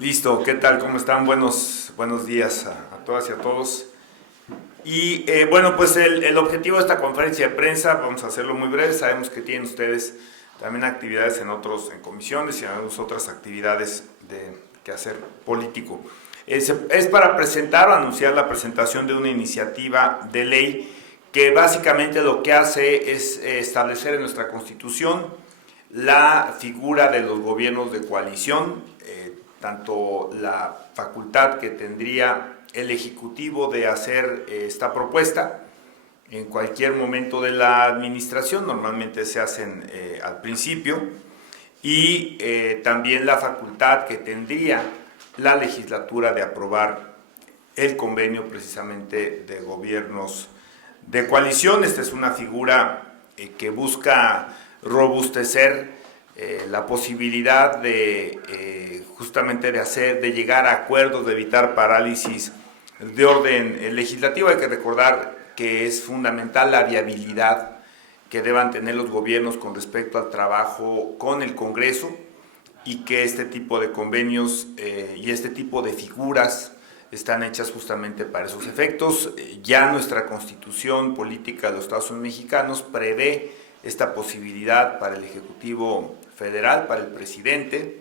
Listo, ¿qué tal? ¿Cómo están? Buenos días a todas y a todos. Y bueno, pues el objetivo de esta conferencia de prensa, vamos a hacerlo muy breve, sabemos que tienen ustedes también actividades en comisiones y en otras actividades de quehacer político. Es para presentar o anunciar la presentación de una iniciativa de ley que básicamente lo que hace es establecer en nuestra Constitución la figura de los gobiernos de coalición, tanto la facultad que tendría el Ejecutivo de hacer esta propuesta en cualquier momento de la administración, normalmente se hacen al principio, y también la facultad que tendría la legislatura de aprobar el convenio precisamente de gobiernos de coalición. Esta es una figura que busca robustecer la posibilidad de justamente de llegar a acuerdos, de evitar parálisis de orden legislativo. Hay que recordar que es fundamental la viabilidad que deban tener los gobiernos con respecto al trabajo con el Congreso, y que este tipo de convenios y este tipo de figuras están hechas justamente para esos efectos. Ya nuestra Constitución Política de los Estados Unidos Mexicanos prevé esta posibilidad para el Ejecutivo Federal, para el presidente.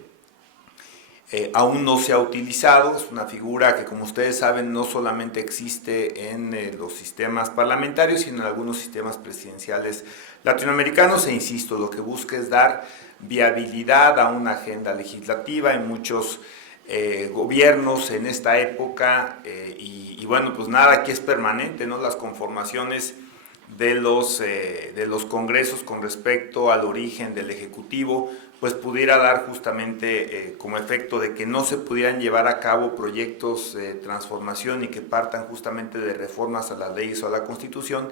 Aún no se ha utilizado, es una figura que, como ustedes saben, no solamente existe en los sistemas parlamentarios, sino en algunos sistemas presidenciales latinoamericanos, e insisto, lo que busca es dar viabilidad a una agenda legislativa en muchos gobiernos en esta época, y bueno, pues nada aquí es permanente, ¿no? Las conformaciones de los congresos con respecto al origen del Ejecutivo, pues pudiera dar justamente como efecto de que no se pudieran llevar a cabo proyectos de transformación y que partan justamente de reformas a las leyes o a la Constitución,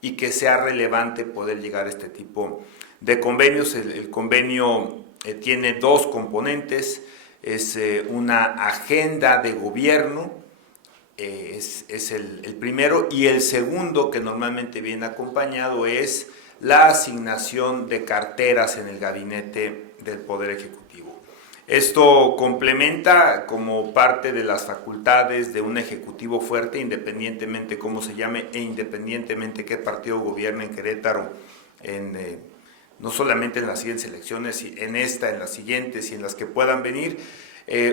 y que sea relevante poder llegar a este tipo de convenios. El convenio tiene dos componentes, es una agenda de gobierno, es el primero, y el segundo, que normalmente viene acompañado, es la asignación de carteras en el gabinete del Poder Ejecutivo. Esto complementa como parte de las facultades de un ejecutivo fuerte, independientemente cómo se llame e independientemente qué partido gobierne en Querétaro, no solamente en las siguientes elecciones, en esta, en las siguientes y en las que puedan venir.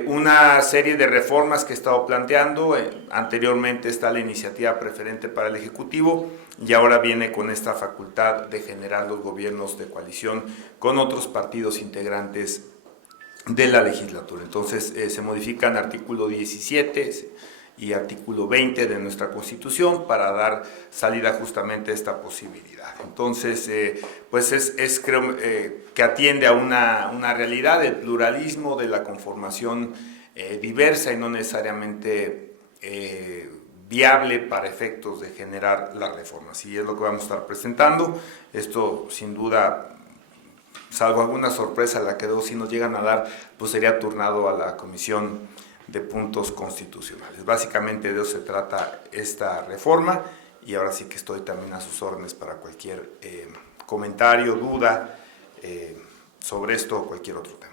Una serie de reformas que he estado planteando. Anteriormente está la iniciativa preferente para el Ejecutivo, y ahora viene con esta facultad de generar los gobiernos de coalición con otros partidos integrantes de la legislatura. Entonces se modifican artículo 17 y artículo 20 de nuestra Constitución para dar salida justamente a esta posibilidad. Entonces, pues creo que atiende a una realidad del pluralismo, de la conformación diversa y no necesariamente viable para efectos de generar las reformas. Y es lo que vamos a estar presentando. Esto, sin duda, salvo alguna sorpresa la que si nos llegan a dar, pues sería turnado a la Comisión de Puntos Constitucionales. Básicamente de eso se trata esta reforma, y ahora sí que estoy también a sus órdenes para cualquier comentario, duda sobre esto o cualquier otro tema.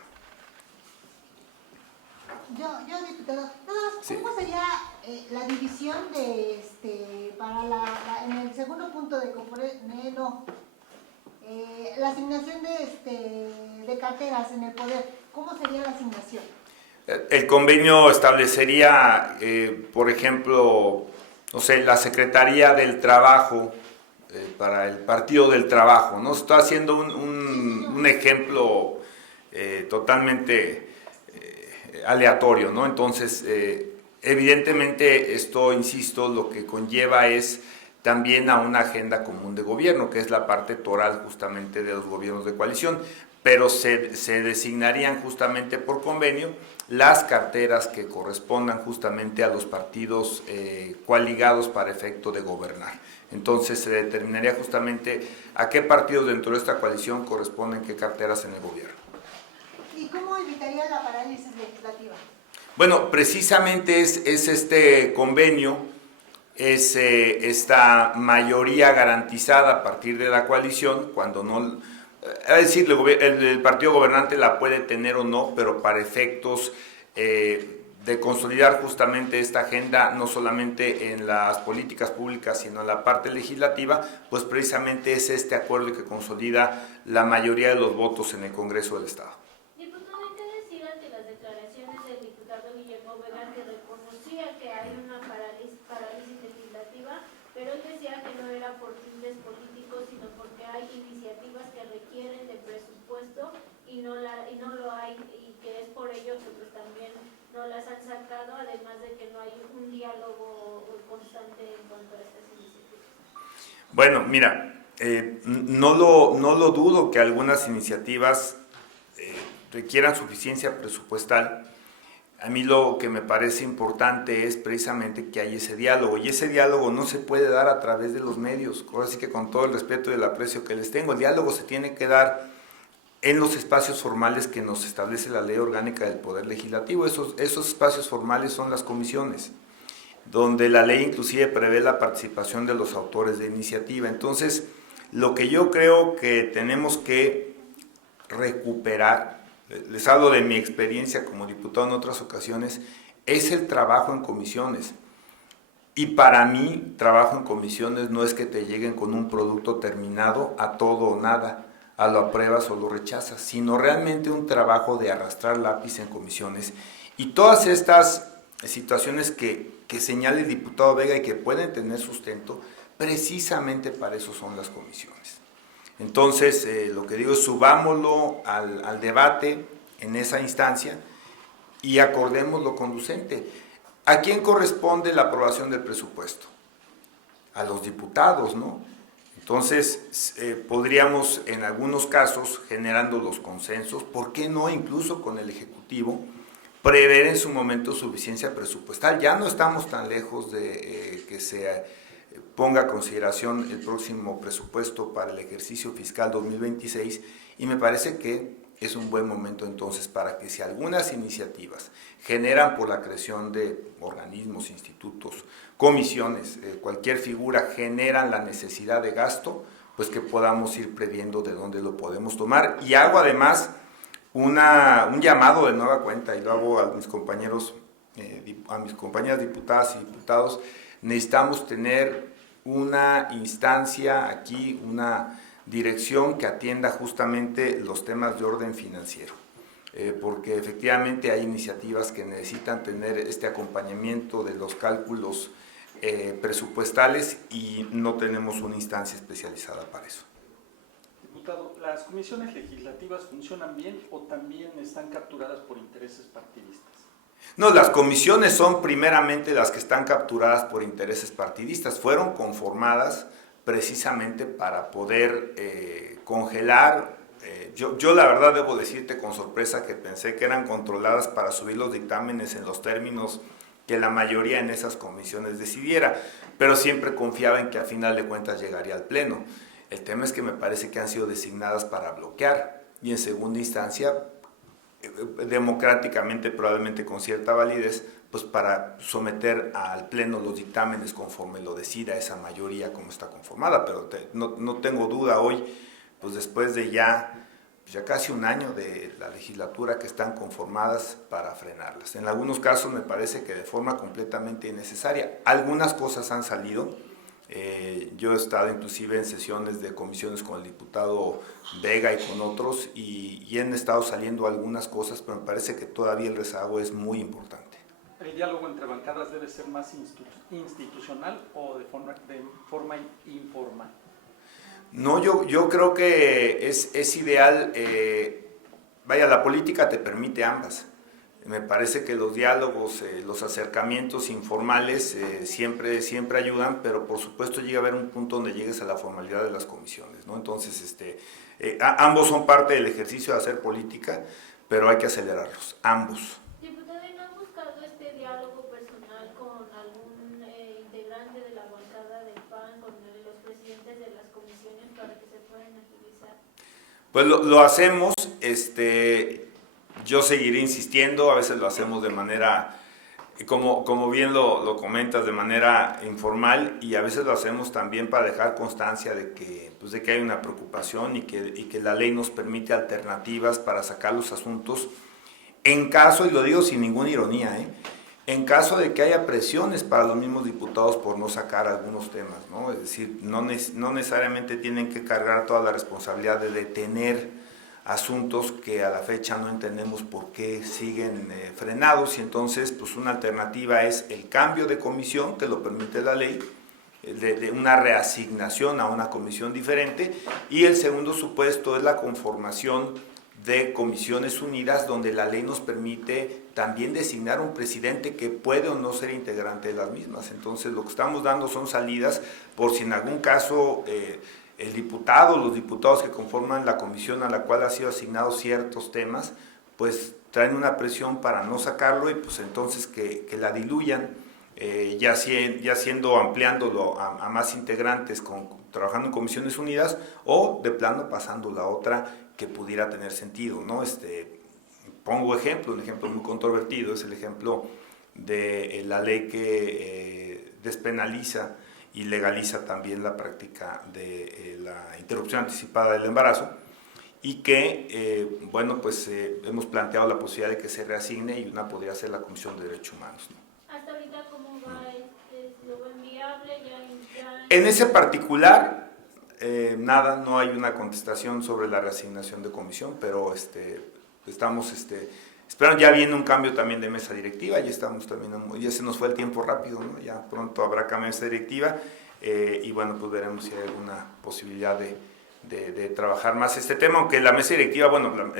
Yo diputado, Sí. ¿cómo sería la división en el segundo punto de la asignación de carteras en el poder? ¿Cómo sería la asignación? El convenio establecería, por ejemplo, no sé, la Secretaría del Trabajo para el Partido del Trabajo, ¿no? Estoy haciendo un ejemplo totalmente aleatorio, ¿no? Entonces, evidentemente esto, insisto, lo que conlleva es también a una agenda común de gobierno, que es la parte toral justamente de los gobiernos de coalición, pero se designarían justamente por convenio las carteras que correspondan justamente a los partidos coaligados para efecto de gobernar. Entonces se determinaría justamente a qué partidos dentro de esta coalición corresponden qué carteras en el gobierno. ¿Y cómo evitaría la parálisis legislativa? Bueno, precisamente es este convenio, es esta mayoría garantizada a partir de la coalición, cuando no... Es decir, el partido gobernante la puede tener o no, pero para efectos de consolidar justamente esta agenda, no solamente en las políticas públicas, sino en la parte legislativa, pues precisamente es este acuerdo que consolida la mayoría de los votos en el Congreso del Estado. Diputado, hay que decir ante las declaraciones del diputado Guillermo Vega, que reconocía que hay una parálisis legislativa, pero él decía que no era por fines políticos, sino porque hay iniciativas que requieren de presupuesto y no lo hay, y que es por ello que pues también no las han sacado, además de que no hay un diálogo constante en cuanto a estas iniciativas. Bueno, mira, no lo dudo que algunas iniciativas requieran suficiencia presupuestal. A mí lo que me parece importante es precisamente que haya ese diálogo, y ese diálogo no se puede dar a través de los medios. Ahora sí que, con todo el respeto y el aprecio que les tengo, el diálogo se tiene que dar en los espacios formales que nos establece la Ley Orgánica del Poder Legislativo. Esos espacios formales son las comisiones, donde la ley inclusive prevé la participación de los autores de iniciativa. Entonces, lo que yo creo que tenemos que recuperar, les hablo de mi experiencia como diputado en otras ocasiones, es el trabajo en comisiones. Y para mí, trabajo en comisiones no es que te lleguen con un producto terminado a todo o nada, a lo apruebas o lo rechazas, sino realmente un trabajo de arrastrar lápiz en comisiones. Y todas estas situaciones que señala el diputado Vega y que pueden tener sustento, precisamente para eso son las comisiones. Entonces, lo que digo es, subámoslo al debate en esa instancia y acordemos lo conducente. ¿A quién corresponde la aprobación del presupuesto? A los diputados, ¿no? Entonces, podríamos en algunos casos, generando los consensos, ¿por qué no incluso con el Ejecutivo, prever en su momento suficiencia presupuestal? Ya no estamos tan lejos de que se ponga a consideración el próximo presupuesto para el ejercicio fiscal 2026, y me parece que es un buen momento entonces para que, si algunas iniciativas generan por la creación de organismos, institutos, comisiones, cualquier figura generan la necesidad de gasto, pues que podamos ir previendo de dónde lo podemos tomar. Y hago además un llamado de nueva cuenta, y lo hago a mis compañeros, a mis compañeras diputadas y diputados. Necesitamos tener una instancia aquí, una dirección que atienda justamente los temas de orden financiero, porque efectivamente hay iniciativas que necesitan tener este acompañamiento de los cálculos presupuestales, y no tenemos una instancia especializada para eso. Diputado, ¿las comisiones legislativas funcionan bien o también están capturadas por intereses partidistas? No, las comisiones son primeramente las que están capturadas por intereses partidistas. Fueron conformadas precisamente para poder congelar. Yo la verdad debo decirte con sorpresa que pensé que eran controladas para subir los dictámenes en los términos que la mayoría en esas comisiones decidiera, pero siempre confiaba en que a final de cuentas llegaría al Pleno. El tema es que me parece que han sido designadas para bloquear, y en segunda instancia, democráticamente, probablemente con cierta validez, pues para someter al Pleno los dictámenes conforme lo decida esa mayoría como está conformada. Pero no tengo duda hoy, pues después de ya casi un año de la legislatura, que están conformadas para frenarlas. En algunos casos me parece que de forma completamente innecesaria. Algunas cosas han salido. Yo he estado inclusive en sesiones de comisiones con el diputado Vega y con otros, y han estado saliendo algunas cosas, pero me parece que todavía el rezago es muy importante. ¿El diálogo entre bancadas debe ser más institucional o de forma informal? No, yo creo que es ideal. La política te permite ambas. Me parece que los diálogos, los acercamientos informales siempre ayudan, pero por supuesto llega a haber un punto donde llegues a la formalidad de las comisiones, ¿no? Entonces, ambos son parte del ejercicio de hacer política, pero hay que acelerarlos, ambos. Diputado, ¿y no han buscado este diálogo personal con algún integrante de la bancada del PAN, con los presidentes de las comisiones, para que se puedan agilizar? Pues lo hacemos. Yo seguiré insistiendo. A veces lo hacemos de manera, como bien lo comentas, de manera informal, y a veces lo hacemos también para dejar constancia de que hay una preocupación, y que la ley nos permite alternativas para sacar los asuntos en caso, y lo digo sin ninguna ironía, en caso de que haya presiones para los mismos diputados por no sacar algunos temas, ¿no? Es decir, no necesariamente tienen que cargar toda la responsabilidad de detener asuntos que a la fecha no entendemos por qué siguen frenados, y entonces pues una alternativa es el cambio de comisión, que lo permite la ley, de una reasignación a una comisión diferente, y el segundo supuesto es la conformación de comisiones unidas, donde la ley nos permite también designar un presidente que puede o no ser integrante de las mismas. Entonces lo que estamos dando son salidas por si en algún caso el diputado, los diputados que conforman la comisión a la cual ha sido asignado ciertos temas, pues traen una presión para no sacarlo, y pues entonces que la diluyan, ya siendo ampliándolo a más integrantes trabajando en comisiones unidas, o de plano pasando la otra que pudiera tener sentido, ¿no? Pongo un ejemplo muy controvertido, es el ejemplo de la ley que despenaliza y legaliza también la práctica de la interrupción anticipada del embarazo, y que, bueno, pues hemos planteado la posibilidad de que se reasigne, y una podría ser la Comisión de Derechos Humanos, ¿no? ¿Hasta ahorita cómo va? ¿Lo ven viable? En ese particular, nada, no hay una contestación sobre la reasignación de comisión, pero estamos esperando. Ya viene un cambio también de mesa directiva, ya estamos también, ya se nos fue el tiempo rápido, ¿no? Ya pronto habrá cambio de mesa directiva, y bueno, pues veremos si hay alguna posibilidad de trabajar más este tema, aunque la mesa directiva, bueno,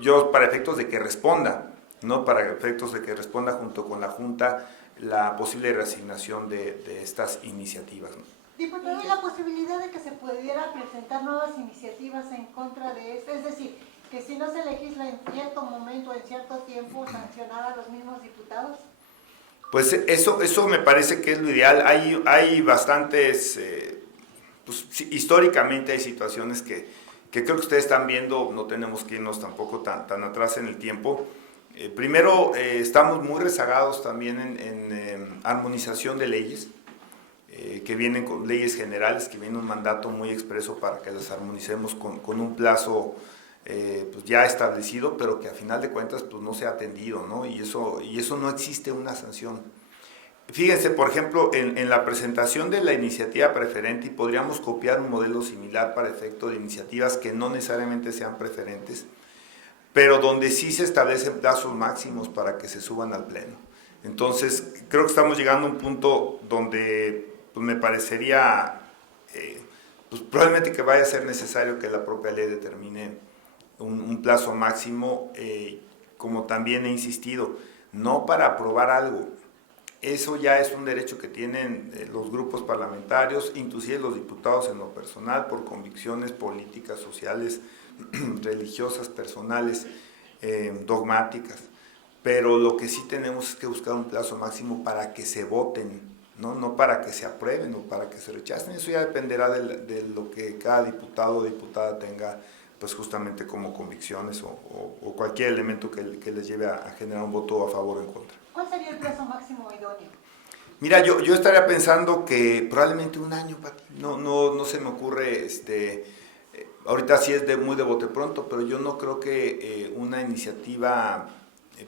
yo para efectos de que responda, ¿no? Para efectos de que responda junto con la Junta la posible reasignación de estas iniciativas, ¿no? Diputado, ¿y la posibilidad de que se pudiera presentar nuevas iniciativas en contra de esto? Es decir, que si no se legisla en cierto momento, en cierto tiempo, sancionar a los mismos diputados. Pues eso me parece que es lo ideal. Hay bastantes, pues, históricamente hay situaciones que creo que ustedes están viendo, no tenemos que irnos tampoco tan atrás en el tiempo. Primero, estamos muy rezagados también en armonización de leyes, que vienen con leyes generales, que viene un mandato muy expreso para que las armonicemos con un plazo pues ya establecido, pero que a final de cuentas pues no se ha atendido, ¿no? Y eso no existe una sanción. Fíjense, por ejemplo, en la presentación de la iniciativa preferente, y podríamos copiar un modelo similar para efecto de iniciativas que no necesariamente sean preferentes, pero donde sí se establecen plazos máximos para que se suban al pleno. Entonces, creo que estamos llegando a un punto donde pues me parecería pues probablemente que vaya a ser necesario que la propia ley determine un plazo máximo, como también he insistido, no para aprobar algo. Eso ya es un derecho que tienen los grupos parlamentarios, inclusive los diputados en lo personal, por convicciones políticas, sociales, religiosas, personales, dogmáticas. Pero lo que sí tenemos es que buscar un plazo máximo para que se voten, no para que se aprueben o para que se rechacen. Eso ya dependerá de lo que cada diputado o diputada tenga, pues justamente como convicciones o cualquier elemento que les lleve a generar un voto a favor o en contra. ¿Cuál sería el plazo máximo idóneo? Mira, yo estaría pensando que probablemente un año, Pati. No se me ocurre, ahorita sí es muy de bote pronto, pero yo no creo que una iniciativa,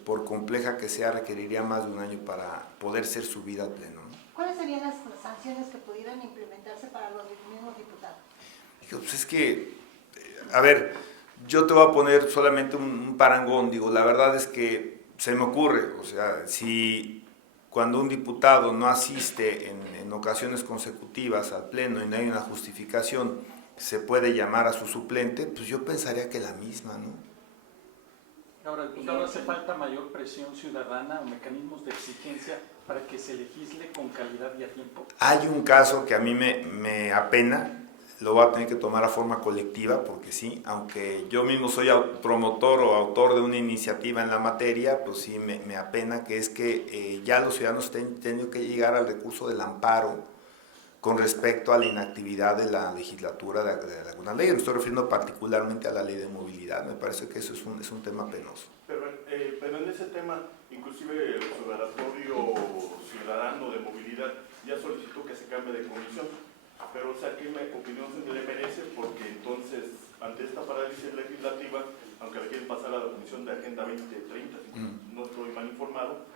por compleja que sea, requeriría más de un año para poder ser subida al pleno, ¿no? ¿Cuáles serían las sanciones que pudieran implementarse para los mismos diputados? Pues es que, a ver, yo te voy a poner solamente un parangón. Digo, la verdad es que se me ocurre, o sea, si cuando un diputado no asiste en ocasiones consecutivas al pleno y no hay una justificación, se puede llamar a su suplente, pues yo pensaría que la misma, ¿no? Ahora, diputado, ¿hace falta mayor presión ciudadana o mecanismos de exigencia para que se legisle con calidad y a tiempo? Hay un caso que a mí me apena, lo voy a tener que tomar a forma colectiva, porque sí, aunque yo mismo soy promotor o autor de una iniciativa en la materia, pues sí me apena, que es que ya los ciudadanos estén teniendo que llegar al recurso del amparo con respecto a la inactividad de la legislatura de algunas leyes. Me estoy refiriendo particularmente a la ley de movilidad. Me parece que eso es un tema penoso. Pero en ese tema, inclusive el Observatorio Ciudadano de Movilidad ya solicitó que se cambie de comisión. Pero, o sea, ¿qué opinión se le merece? Porque entonces, ante esta parálisis legislativa, aunque la quieren pasar a la Comisión de Agenda 2030, si no estoy mal informado,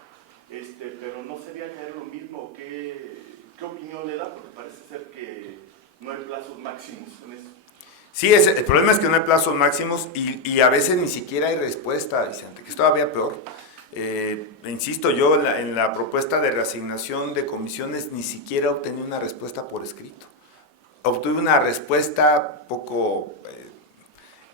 pero no sería caer lo mismo. ¿Qué opinión le da? Porque parece ser que no hay plazos máximos en eso. Sí, el problema es que no hay plazos máximos y a veces ni siquiera hay respuesta, Vicente, que es todavía peor. Insisto, yo en la propuesta de reasignación de comisiones ni siquiera obtenía una respuesta por escrito. Obtuve una respuesta poco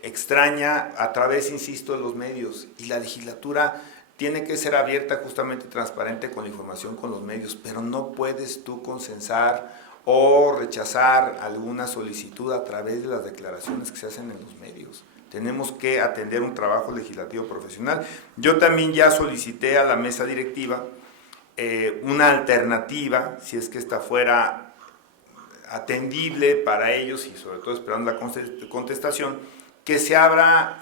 extraña a través, insisto, de los medios, y la legislatura tiene que ser abierta, justamente transparente con la información con los medios, pero no puedes tú consensar o rechazar alguna solicitud a través de las declaraciones que se hacen en los medios. Tenemos que atender un trabajo legislativo profesional. Yo también ya solicité a la mesa directiva una alternativa, si es que esta fuera atendible para ellos y sobre todo esperando la contestación, que se abra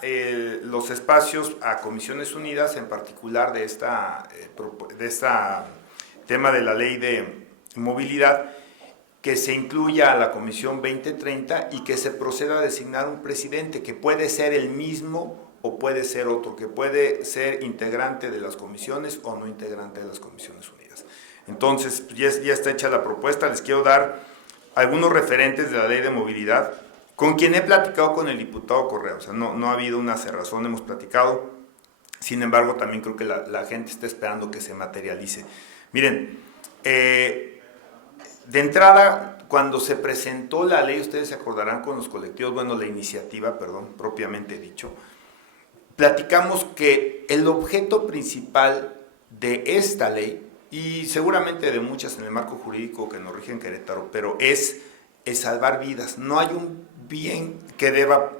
los espacios a Comisiones Unidas, en particular de esta tema de la ley de movilidad, que se incluya a la Comisión 2030 y que se proceda a designar un presidente, que puede ser el mismo o puede ser otro, que puede ser integrante de las comisiones o no integrante de las Comisiones Unidas. Entonces, ya está hecha la propuesta. Les quiero dar algunos referentes de la ley de movilidad, con quien he platicado con el diputado Correa. O sea, no ha habido una cerrazón, hemos platicado. Sin embargo, también creo que la gente está esperando que se materialice. Miren, de entrada, cuando se presentó la ley, ustedes se acordarán con los colectivos, la iniciativa, propiamente dicho, platicamos que el objeto principal de esta ley, y seguramente de muchas en el marco jurídico que nos rige en Querétaro, pero es salvar vidas. No hay un bien que deba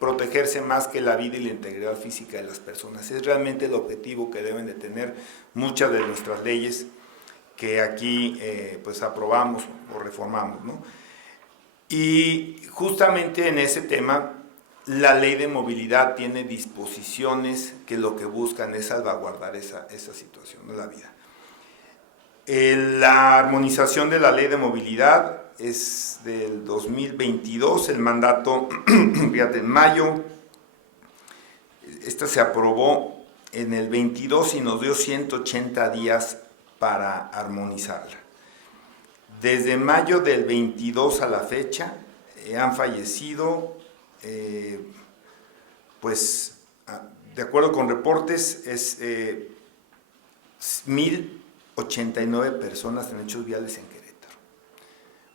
protegerse más que la vida y la integridad física de las personas. Es realmente el objetivo que deben de tener muchas de nuestras leyes que aquí pues aprobamos o reformamos, ¿no? Y justamente en ese tema, la ley de movilidad tiene disposiciones que lo que buscan es salvaguardar esa situación de la vida. La armonización de la ley de movilidad es del 2022, el mandato, fíjate, en mayo, esta se aprobó en el 22 y nos dio 180 días para armonizarla. Desde mayo del 22 a la fecha han fallecido, pues de acuerdo con reportes, es 1,089 personas en hechos viales en Querétaro.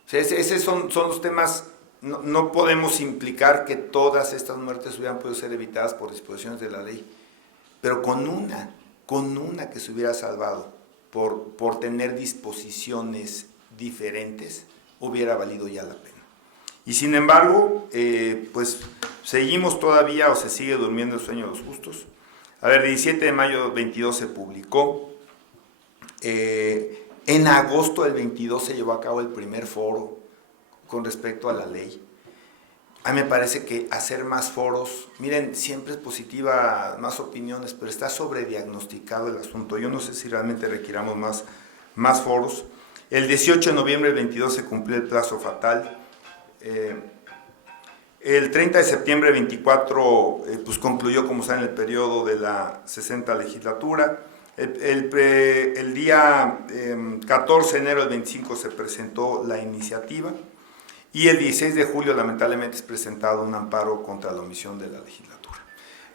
O sea, esos son los temas. No podemos implicar que todas estas muertes hubieran podido ser evitadas por disposiciones de la ley, pero con una que se hubiera salvado por tener disposiciones diferentes, hubiera valido ya la pena. Y sin embargo, pues seguimos todavía, o se sigue durmiendo el sueño de los justos. A ver, 17 de mayo 22 se publicó. En agosto del 22 se llevó a cabo el primer foro con respecto a la ley. A mí me parece que hacer más foros, miren, siempre es positiva, más opiniones, pero está sobrediagnosticado el asunto. Yo no sé si realmente requiramos más foros. El 18 de noviembre del 22 se cumplió el plazo fatal. El 30 de septiembre del 24 pues concluyó, como saben, el periodo de la 60 legislatura. El día 14 de enero del 25 se presentó la iniciativa. Y el 16 de julio, lamentablemente, es presentado un amparo contra la omisión de la legislatura.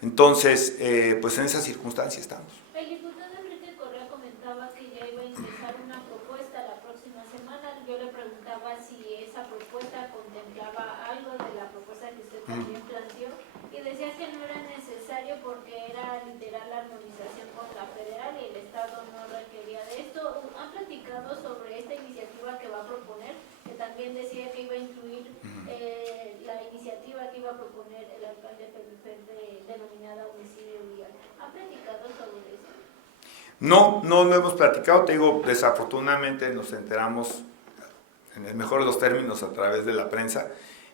Entonces, pues en esas circunstancias estamos. El diputado Enrique Correa comentaba que ya iba a ingresar una propuesta la próxima semana. Yo le preguntaba si esa propuesta contemplaba algo de la propuesta que usted también planteó, y decía que no era necesario porque era literal la armonización con la federal y el Estado no requería de esto. ¿Han platicado sobre esta iniciativa que va a proponer? Que también decía que iba a incluir la iniciativa que iba a proponer el alcalde Felipe denominada homicidio vial. ¿Han platicado sobre eso? No lo hemos platicado. Te digo, desafortunadamente nos enteramos, en el mejor de los términos, a través de la prensa,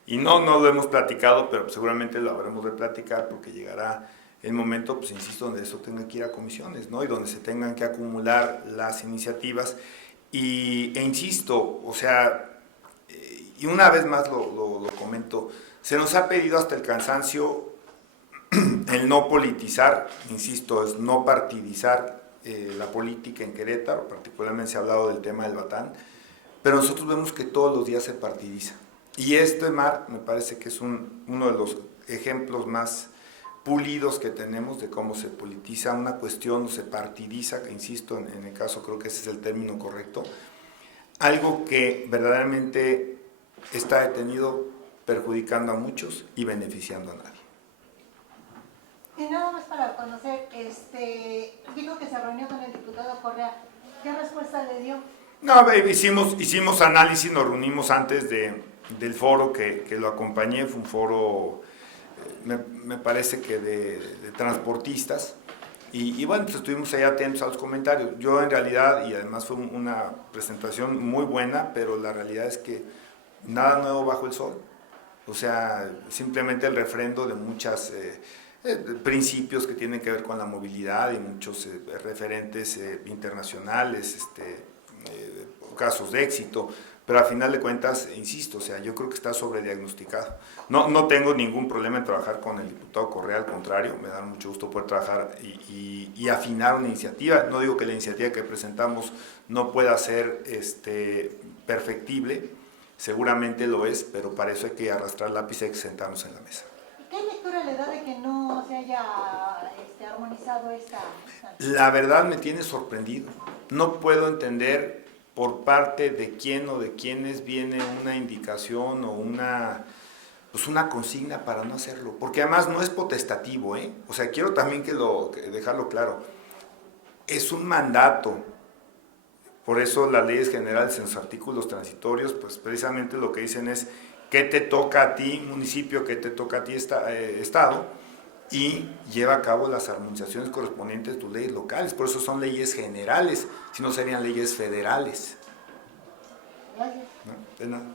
y no lo hemos platicado, pero seguramente lo habremos de platicar porque llegará el momento, pues insisto, donde eso tenga que ir a comisiones, ¿no? Y donde se tengan que acumular las iniciativas. E insisto, o sea, y una vez más lo comento, se nos ha pedido hasta el cansancio el no politizar, insisto, es no partidizar la política en Querétaro, particularmente se ha hablado del tema del Batán, pero nosotros vemos que todos los días se partidiza. Y este Mar me parece que es uno de los ejemplos más pulidos que tenemos de cómo se politiza una cuestión o se partidiza, que insisto, en el caso creo que ese es el término correcto, algo que verdaderamente está detenido perjudicando a muchos y beneficiando a nadie. Y nada más para conocer, dijo que se reunió con el diputado Correa. ¿Qué respuesta le dio? No, hicimos análisis, nos reunimos antes del foro que lo acompañé, fue un foro, me parece que de transportistas, y bueno, pues estuvimos ahí atentos a los comentarios. Yo en realidad, y además fue una presentación muy buena, pero la realidad es que nada nuevo bajo el sol. O sea, simplemente el refrendo de muchos principios que tienen que ver con la movilidad y muchos referentes internacionales, casos de éxito, pero al final de cuentas, insisto, o sea, yo creo que está sobrediagnosticado. No tengo ningún problema en trabajar con el diputado Correa, al contrario, me da mucho gusto poder trabajar y afinar una iniciativa. No digo que la iniciativa que presentamos no pueda ser perfectible, seguramente lo es, pero para eso hay que arrastrar lápiz y hay que sentarnos en la mesa. ¿Qué lectura le da de que no se haya armonizado esta? La verdad me tiene sorprendido. No puedo entender por parte de quién o de quiénes viene una indicación o una consigna para no hacerlo. Porque además no es potestativo, ¿eh? O sea, quiero también dejarlo claro. Es un mandato. Por eso las leyes generales en sus artículos transitorios, pues precisamente lo que dicen es qué te toca a ti, municipio, qué te toca a ti, estado, y lleva a cabo las armonizaciones correspondientes de tus leyes locales. Por eso son leyes generales, si no serían leyes federales. Gracias. ¿No? De nada.